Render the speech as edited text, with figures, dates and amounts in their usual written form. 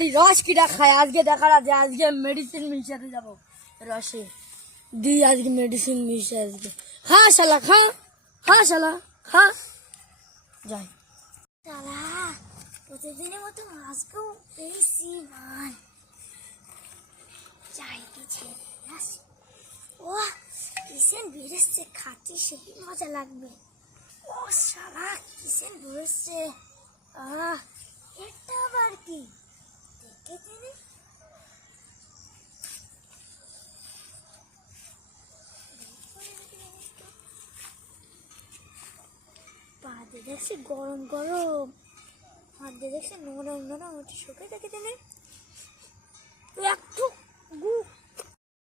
এটি রস কিটা খায় আজকে দেখার আছে। আজকে মেডিসিন মিশাতে যাবো রসে দি। আজকে মেডিসিন মিশে আজকে খা শালা, খা খা শালা, খা। যাই শালা প্রতিদিনের মতো আজকেও পেয়েছি মাল। যাই কিছু ও কিসেন বেরেছে, খাচ্ছি সেই মজা লাগবে। ও শালা কিসেন বেরেছে, এটা আবার কি দেখে দিনে। পাতে দেখছি গরম গরম, হাতে দেখছি নরম নরম, ওটা শুকে দেখে দিনে।